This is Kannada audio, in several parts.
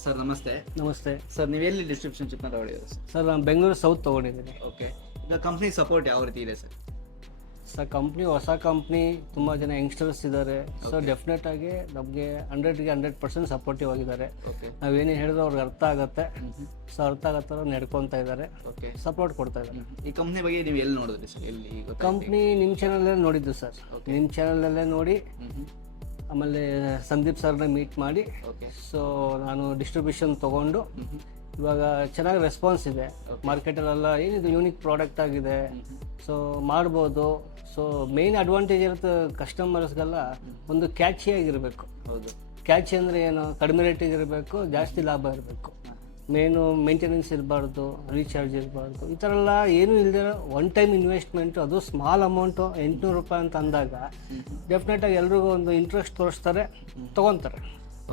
ಸರ್ ನಮಸ್ತೆ. ನಮಸ್ತೆ ಸರ್ ನೀವು ಎಲ್ಲಿ ಡಿಸ್ಟ್ರಿಬ್ಯೂಷನ್ಶಿಪ್ನ ತಗೊಳ್ಳಿದ್ದೀರಾ ಸರ್? ಸರ್. ನಾನು ಬೆಂಗಳೂರು ಸೌತ್ ತೊಗೊಂಡಿದ್ದೀನಿ. ಓಕೆ, ಈಗ ಕಂಪ್ನಿ ಸಪೋರ್ಟ್ ಯಾವ ರೀತಿ ಇದೆ ಸರ್? ಸರ್ ಕಂಪ್ನಿ ಹೊಸ ಕಂಪ್ನಿ, ತುಂಬ ಜನ ಯಂಗ್ಸ್ಟರ್ಸ್ ಇದ್ದಾರೆ. ಸೊ ಡೆಫಿನೆಟ್ ಆಗಿ ನಮಗೆ 100% ಸಪೋರ್ಟಿವ್ ಆಗಿದ್ದಾರೆ. ಓಕೆ ನಾವೇನೇ ಹೇಳಿದ್ರು ಅವ್ರಿಗೆ ಅರ್ಥ ಆಗುತ್ತೆ. ಸೊ ಅರ್ಥ ಆಗತ್ತಾರ ನಡ್ಕೊತಾ ಇದ್ದಾರೆ, ಓಕೆ. ಸಪೋರ್ಟ್ ಕೊಡ್ತಾ ಇದ್ದಾರೆ. ಈ ಕಂಪ್ನಿ ಬಗ್ಗೆ ನೀವು ಎಲ್ಲಿ ನೋಡಿದ್ರಿ ಸರ್? ಎಲ್ಲಿ ಗೊತ್ತಾಯ್ತು? ಕಂಪ್ನಿ ನಿಮ್ಮ ಚಾನಲಲ್ಲೇ ನೋಡಿದ್ದು ಸರ್. ನಿಮ್ಮ ಚಾನಲಲ್ಲೇ ನೋಡಿ ಆಮೇಲೆ ಸಂದೀಪ್ ಸರ್ನ ಮೀಟ್ ಮಾಡಿ, ಓಕೆ ಸೊ ನಾನು ಡಿಸ್ಟ್ರಿಬ್ಯೂಷನ್ ತೊಗೊಂಡು ಇವಾಗ ಚೆನ್ನಾಗಿ ರೆಸ್ಪಾನ್ಸ್ ಇದೆ. ಮಾರ್ಕೆಟಲ್ಲೆಲ್ಲ ಏನಿದು ಯೂನಿಕ್ ಪ್ರಾಡಕ್ಟ್ ಆಗಿದೆ, ಸೊ ಮಾಡ್ಬೋದು. ಸೊ ಮೇನ್ ಅಡ್ವಾಂಟೇಜ್ ಇರುತ್ತೆ ಕಸ್ಟಮರ್ಸ್ಗೆಲ್ಲ, ಒಂದು ಕ್ಯಾಚಿ ಆಗಿರಬೇಕು. ಹೌದು. ಕ್ಯಾಚಿ ಅಂದರೆ ಏನು? ಕಡಿಮೆ ರೇಟಿಗೆ ಇರಬೇಕು, ಜಾಸ್ತಿ ಲಾಭ ಇರಬೇಕು. ಮೇನು ಮೇಂಟೆನೆನ್ಸ್ ಇರಬಾರ್ದು, ರೀಚಾರ್ಜ್ ಇರಬಾರ್ದು. ಈ ಥರ ಎಲ್ಲ ಏನೂ ಇಲ್ಲದೆ ಒನ್ ಟೈಮ್ ಇನ್ವೆಸ್ಟ್ಮೆಂಟು, ಅದು ಸ್ಮಾಲ್ ಅಮೌಂಟು 800 ರೂಪಾಯಿ ಅಂತ ಅಂದಾಗ ಡೆಫಿನೆಟಾಗಿ ಎಲ್ರಿಗೂ ಒಂದು ಇಂಟ್ರೆಸ್ಟ್ ತೋರಿಸ್ತಾರೆ, ತೊಗೊತಾರೆ.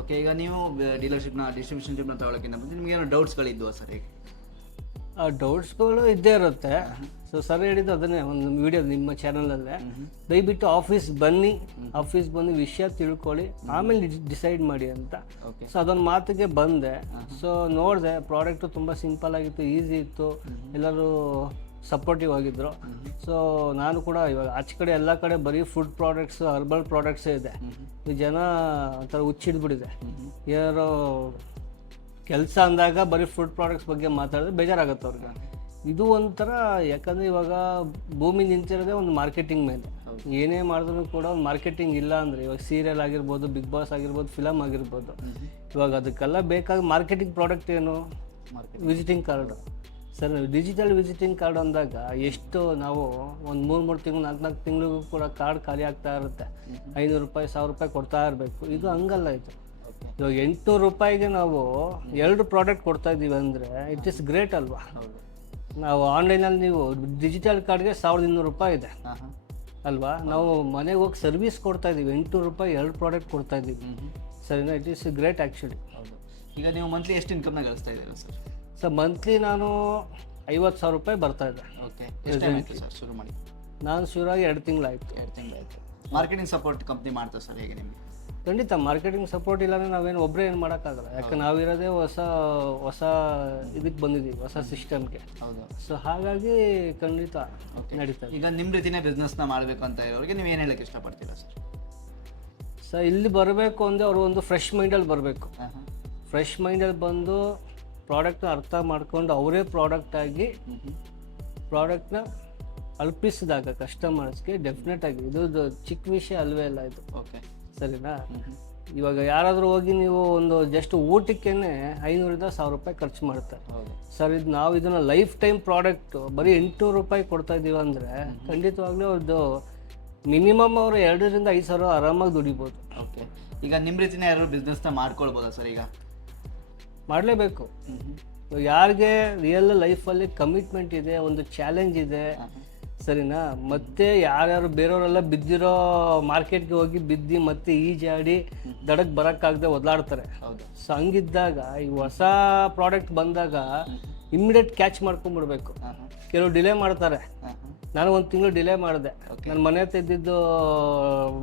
ಓಕೆ, ಈಗ ನೀವು ಡಿಸ್ಟ್ರಿಬ್ಯೂಷನ್ಶಿಪ್ನ ತಗೊಳ್ಳೋಕ್ಕಿಂತ ಮುಂಚೆ ನಿಮ್ಗೆ ಏನೋ ಡೌಟ್ಸ್ಗಳಿದ್ವಾ ಸರ್? ಹೇಗೆ? ಆ ಡೌಟ್ಸ್ಗಳು ಇದ್ದೇ ಇರುತ್ತೆ. ಸೊ ಸರ್ ಹೇಳಿದ್ದು ಅದನ್ನೇ ಒಂದು ವಿಡಿಯೋ ನಿಮ್ಮ ಚಾನಲಲ್ಲೇ, ದಯವಿಟ್ಟು ಆಫೀಸ್ ಬನ್ನಿ, ಆಫೀಸ್ ಬಂದು ವಿಷಯ ತಿಳ್ಕೊಳ್ಳಿ, ಆಮೇಲೆ ಡಿಸೈಡ್ ಮಾಡಿ ಅಂತ. ಓಕೆ. ಸೊ ಅದೊಂದು ಮಾತಿಗೆ ಬಂದೆ. ಸೊ ನೋಡಿದೆ, ಪ್ರಾಡಕ್ಟು ತುಂಬ ಸಿಂಪಲ್ ಆಗಿತ್ತು, ಈಸಿ ಇತ್ತು, ಎಲ್ಲರೂ ಸಪೋರ್ಟಿವ್ ಆಗಿದ್ದರು. ಸೊ ನಾನು ಕೂಡ ಇವಾಗ ಆಚೆ ಕಡೆ ಎಲ್ಲ ಕಡೆ ಬರೀ ಫುಡ್ ಪ್ರಾಡಕ್ಟ್ಸ್, ಹರ್ಬಲ್ ಪ್ರಾಡಕ್ಟ್ಸೇ ಇದೆ. ಈ ಜನ ಒಂಥರ ಹುಚ್ಚಿಡ್ಬಿಟ್ಟಿದೆ. ಯಾರೋ ಕೆಲಸ ಅಂದಾಗ ಬರೀ ಫುಡ್ ಪ್ರಾಡಕ್ಟ್ಸ್ ಬಗ್ಗೆ ಮಾತಾಡಿದ್ರೆ ಬೇಜಾರಾಗುತ್ತೆ ಅವ್ರಿಗೆ. ಇದು ಒಂಥರ, ಯಾಕಂದರೆ ಇವಾಗ ಭೂಮಿ ನಿಂತಿರೋದೇ ಒಂದು ಮಾರ್ಕೆಟಿಂಗ್ ಮೇಲೆ. ಏನೇ ಮಾಡಿದ್ರು ಕೂಡ ಒಂದು ಮಾರ್ಕೆಟಿಂಗ್ ಇಲ್ಲ ಅಂದರೆ, ಇವಾಗ ಸೀರಿಯಲ್ ಆಗಿರ್ಬೋದು, ಬಿಗ್ ಬಾಸ್ ಆಗಿರ್ಬೋದು, ಫಿಲಮ್ ಆಗಿರ್ಬೋದು, ಇವಾಗ ಅದಕ್ಕೆಲ್ಲ ಬೇಕಾದ ಮಾರ್ಕೆಟಿಂಗ್ ಪ್ರಾಡಕ್ಟ್ ಏನು? Visiting card. Sir digital visiting card ಅಂದಾಗ ಎಷ್ಟು ನಾವು ಒಂದು 3 ತಿಂಗಳು 4 ತಿಂಗಳಿಗೂ ಕೂಡ ಕಾರ್ಡ್ ಖಾಲಿ ಆಗ್ತಾ ಇರುತ್ತೆ. 500 ರೂಪಾಯಿ 1000 ರೂಪಾಯಿ ಕೊಡ್ತಾ ಇರಬೇಕು. ಇದು ಹಂಗಲ್ಲ. ಇದು ಇವಾಗ 800 ರೂಪಾಯಿಗೆ ನಾವು 2 ಪ್ರಾಡಕ್ಟ್ ಕೊಡ್ತಾ ಇದ್ದೀವಿ ಅಂದರೆ ಇಟ್ ಈಸ್ ಗ್ರೇಟ್ ಅಲ್ವಾ? ನಾವು ಆನ್ಲೈನಲ್ಲಿ ನೀವು ಡಿಜಿಟಲ್ ಕಾರ್ಡ್ಗೆ 1200 ರೂಪಾಯಿ ಇದೆ ಅಲ್ವಾ? ನಾವು ಮನೆಗೆ ಹೋಗಿ ಸರ್ವಿಸ್ ಕೊಡ್ತಾ ಇದ್ದೀವಿ, 800 ರೂಪಾಯಿ 2 ಪ್ರಾಡಕ್ಟ್ ಕೊಡ್ತಾ ಇದ್ದೀವಿ. ಸರಿನಾ? It is great actually. ಹೌದು. ಈಗ ನೀವು ಮಂತ್ಲಿ ಎಷ್ಟು ಇನ್ಕಮ್ನ ಗಳಿಸ್ತಾ ಇದ್ದೀರಾ ಸರ್? ಸರ್ ಮಂತ್ಲಿ ನಾನು 50,000 ರೂಪಾಯಿ ಬರ್ತಾ ಇದೆ. ಓಕೆ. ಎಷ್ಟು ಟೈಮ್ ಆಯಿತು ಸರ್ ಶುರು ಮಾಡಿ? ನಾನು ಶುರುವಾಗಿ 2 ತಿಂಗಳಾಯಿತು. 2 ತಿಂಗಳಾಯಿತು. ಮಾರ್ಕೆಟಿಂಗ್ ಸಪೋರ್ಟ್ ಕಂಪ್ನಿ ಮಾಡ್ತಾ ಸರ್? ಹೇಗೆ ನಿಮಗೆ? ಖಂಡಿತ ಮಾರ್ಕೆಟಿಂಗ್ ಸಪೋರ್ಟ್ ಇಲ್ಲಾಂದರೆ ನಾವೇನು ಒಬ್ಬರೇ ಏನು ಮಾಡೋಕ್ಕಾಗಲ್ಲ. ಯಾಕೆ ನಾವಿರೋದೇ ಹೊಸ ಇದಕ್ಕೆ ಬಂದಿದ್ದೀವಿ, ಹೊಸ ಸಿಸ್ಟಮ್ಗೆ. ಹೌದು. ಸೊ ಹಾಗಾಗಿ ಖಂಡಿತ ನಡೀತದೆ. ಈಗ ನಿಮ್ಮ ರೀತಿಯೇ ಬಿಸ್ನೆಸ್ನ ಮಾಡಬೇಕು ಅಂತ ಇರೋರಿಗೆ ನೀವು ಏನು ಹೇಳಕ್ಕೆ ಇಷ್ಟಪಡ್ತೀರಾ ಸರ್? ಸರ್ ಇಲ್ಲಿ ಬರಬೇಕು ಅಂದರೆ ಅವರು ಒಂದು ಫ್ರೆಶ್ ಮೈಂಡಲ್ಲಿ ಬರಬೇಕು. ಫ್ರೆಶ್ ಮೈಂಡಲ್ಲಿ ಬಂದು ಪ್ರಾಡಕ್ಟ್ನ ಅರ್ಥ ಮಾಡ್ಕೊಂಡು ಅವರೇ ಪ್ರಾಡಕ್ಟಾಗಿ ಪ್ರಾಡಕ್ಟ್ನ ಅರ್ಪಿಸಿದಾಗ ಕಸ್ಟಮರ್ಸ್ಗೆ ಡೆಫಿನೆಟಾಗಿ ಇದು ಚಿಕ್ಕ ವಿಷಯ ಅಲ್ವೇ ಅಲ್ಲ ಇದು. ಓಕೆ. ಸರಿನಾ? ಇವಾಗ ಯಾರಾದರೂ ಹೋಗಿ ನೀವು ಒಂದು ಜಸ್ಟ್ ಊಟಕ್ಕೇ 500ರಿಂದ 1000 ರೂಪಾಯಿ ಖರ್ಚು ಮಾಡ್ತಾರೆ. ಸರ್ ಇದು ನಾವು ಇದನ್ನು ಲೈಫ್ ಟೈಮ್ ಪ್ರಾಡಕ್ಟು ಬರೀ 800 ರೂಪಾಯಿ ಕೊಡ್ತಾ ಇದ್ದೀವಿ ಅಂದರೆ ಖಂಡಿತವಾಗ್ಲೂ ಅವ್ರದ್ದು ಮಿನಿಮಮ್ ಅವರು 2,000ರಿಂದ 5,000 ಆರಾಮಾಗಿ ದುಡಿಬೋದು. ಓಕೆ. ಈಗ ನಿಮ್ಮ ರೀತಿಯೇ ಯಾರು ಬಿಸ್ನೆಸ್ನ ಮಾಡ್ಕೊಳ್ಬೋದಾ ಸರ್? ಈಗ ಮಾಡಲೇಬೇಕು. ಯಾರಿಗೆ ರಿಯಲ್ ಲೈಫಲ್ಲಿ ಕಮಿಟ್ಮೆಂಟ್ ಇದೆ, ಒಂದು ಚಾಲೆಂಜ್ ಇದೆ, ಸರಿನಾ? ಮತ್ತೆ ಯಾರ್ಯಾರು ಬೇರೆಯವರೆಲ್ಲ ಬಿದ್ದಿರೋ ಮಾರ್ಕೆಟ್ಗೆ ಹೋಗಿ ಬಿದ್ದು ಮತ್ತೆ ಈಜಾಡಿ ದಡಕ್ಕೆ ಬರೋಕ್ಕಾಗದೆ ಒದ್ದಾಡ್ತಾರೆ. ಸೊ ಹಂಗಿದ್ದಾಗ ಈ ಹೊಸ ಪ್ರಾಡಕ್ಟ್ ಬಂದಾಗ ಇಮ್ಮಿಡಿಯೇಟ್ ಕ್ಯಾಚ್ ಮಾಡ್ಕೊಂಡ್ಬಿಡ್ಬೇಕು. ಕೆಲವು ಡಿಲೇ ಮಾಡ್ತಾರೆ. ನಾನು 1 ತಿಂಗಳು ಡಿಲೇ ಮಾಡಿದೆ. ನನ್ನ ಮನೆ ಹತ್ರ ಇದ್ದಿದ್ದು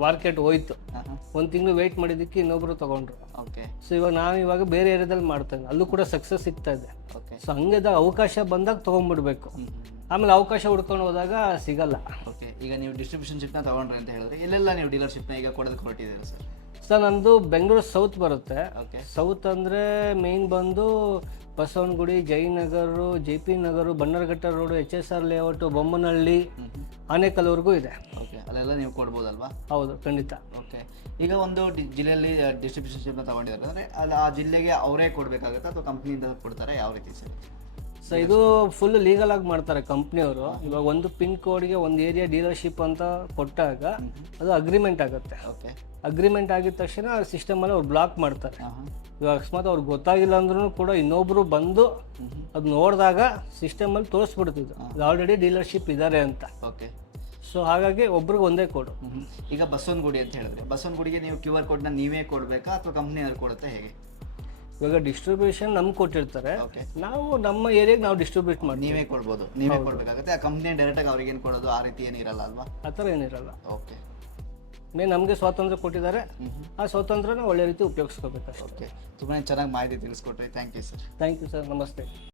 ಮಾರ್ಕೆಟ್ ಹೋಯ್ತು. 1 ತಿಂಗಳು ವೆಯ್ಟ್ ಮಾಡಿದ್ದಕ್ಕೆ ಇನ್ನೊಬ್ರು ತೊಗೊಂಡ್ರು. ಸೊ ಇವಾಗ ಬೇರೆ ಏರಿಯಾದಲ್ಲಿ ಮಾಡ್ತೇನೆ, ಅಲ್ಲೂ ಕೂಡ ಸಕ್ಸಸ್ ಸಿಗ್ತಾ ಇದೆ. ಸೊ ಹಂಗಿದ್ದಾಗ ಅವಕಾಶ ಬಂದಾಗ ತೊಗೊಂಡ್ಬಿಡ್ಬೇಕು. ಆಮೇಲೆ ಅವಕಾಶ ಹುಡ್ಕೊಂಡು ಹೋದಾಗ ಸಿಗಲ್ಲ. ಓಕೆ. ಈಗ ನೀವು ಡಿಸ್ಟ್ರಿಬ್ಯೂಷನ್ಶಿಪ್ನ ತೊಗೊಂಡ್ರಿ ಅಂತ ಹೇಳಿದ್ರೆ ಎಲ್ಲೆಲ್ಲ ನೀವು ಡೀಲರ್ಶಿಪ್ನ ಈಗ ಕೊಡೋದಕ್ಕೆ ಹೊರಟಿದ್ದೀರಾ ಸರ್? ಸರ್ ನಂದು ಬೆಂಗಳೂರು ಸೌತ್ ಬರುತ್ತೆ. ಓಕೆ. ಸೌತ್ ಅಂದರೆ ಮೇಯ್ನ್ ಬಂದು Basavanagudi, Jayanagar, JP Nagar, Bannerghatta road, HSR layout, Bommanahalli, ಆನೇಕಲ್ವರೆಗೂ ಇದೆ. ಓಕೆ. ಅಲ್ಲೆಲ್ಲ ನೀವು ಕೊಡ್ಬೋದಲ್ವಾ? ಹೌದು, ಖಂಡಿತ. ಓಕೆ. ಈಗ ಒಂದು ಜಿಲ್ಲೆಯಲ್ಲಿ ಡಿಸ್ಟ್ರಿಬ್ಯೂಷನ್ಶಿಪ್ನ ತೊಗೊಂಡಿದ್ದಾರೆ ಅಂದರೆ ಅಲ್ಲಿ ಆ ಜಿಲ್ಲೆಗೆ ಅವರೇ ಕೊಡಬೇಕಾಗುತ್ತೆ ಅಥವಾ ಕಂಪ್ನಿಯಿಂದ ಕೊಡ್ತಾರೆ? ಯಾವ ರೀತಿ ಸರ್? ಸೊ ಇದು ಫುಲ್ ಲೀಗಲ್ ಆಗಿ ಮಾಡ್ತಾರೆ ಕಂಪ್ನಿಯವರು. ಇವಾಗ ಒಂದು ಪಿನ್ ಕೋಡ್ಗೆ ಒಂದು ಏರಿಯಾ ಡೀಲರ್ಶಿಪ್ ಅಂತ ಕೊಟ್ಟಾಗ ಅದು ಅಗ್ರಿಮೆಂಟ್ ಆಗುತ್ತೆ. ಓಕೆ. ಅಗ್ರಿಮೆಂಟ್ ಆಗಿದ ತಕ್ಷಣ ಸಿಸ್ಟಮಲ್ಲಿ ಅವ್ರು ಬ್ಲಾಕ್ ಮಾಡ್ತಾರೆ. ಇವಾಗ ಅಕಸ್ಮಾತ್ ಅವ್ರಿಗೆ ಗೊತ್ತಾಗಿಲ್ಲ ಅಂದ್ರೂ ಕೂಡ ಇನ್ನೊಬ್ರು ಬಂದು ಅದು ನೋಡಿದಾಗ ಸಿಸ್ಟಮಲ್ಲಿ ತೋರಿಸ್ಬಿಡ್ತಿದ್ದು ಇದು ಆಲ್ರೆಡಿ ಡೀಲರ್ಶಿಪ್ ಇದ್ದಾರೆ ಅಂತ. ಓಕೆ. ಸೊ ಹಾಗಾಗಿ ಒಬ್ರಿಗೆ ಒಂದೇ ಕೋಡು. ಈಗ ಬಸವನಗುಡಿ ಅಂತ ಹೇಳಿದ್ರೆ ಬಸವನಗುಡಿಗೆ ನೀವು QR ಕೋಡ್ನ ನೀವೇ ಕೊಡಬೇಕಾ ಅಥವಾ ಕಂಪ್ನಿಯವ್ರು ಕೊಡುತ್ತೆ? ಹೇಗೆ? ಇವಾಗ ಡಿಸ್ಟ್ರಿಬ್ಯೂಷನ್ ನಮ್ಗೆ ಕೊಟ್ಟಿರ್ತಾರೆ, ನಾವು ನಮ್ಮ ಏರಿಯಾಗೆ ನಾವು ಡಿಸ್ಟ್ರಿಬ್ಯೂಟ್ ಮಾಡಿ ನೀವೇ ಕೊಡ್ಬೋದು, ನೀವೇ ಕೊಡಬೇಕಾಗುತ್ತೆ. ಆ ಕಂಪ್ನಿ ಡೈರೆಕ್ಟಾಗಿ ಅವ್ರಿಗೆ ಏನು ಕೊಡೋದು ಆ ರೀತಿ ಏನಿರಲ್ಲ ಅಲ್ವಾ? ಆ ಥರ ಏನಿರಲ್ಲ. ಓಕೆ. ನಮಗೆ ಸ್ವಾತಂತ್ರ್ಯ ಕೊಟ್ಟಿದ್ದಾರೆ, ಆ ಸ್ವಾತಂತ್ರ್ಯನ ಒಳ್ಳೆ ರೀತಿ ಉಪಯೋಗಿಸ್ಕೋಬೇಕಷ್ಟೇ. ಓಕೆ, ತುಂಬಾ ಚೆನ್ನಾಗಿ ಮಾಹಿತಿ ತಿಳಿಸ್ಕೊಟ್ರಿ. Thank you sir. Thank you sir, ನಮಸ್ತೆ.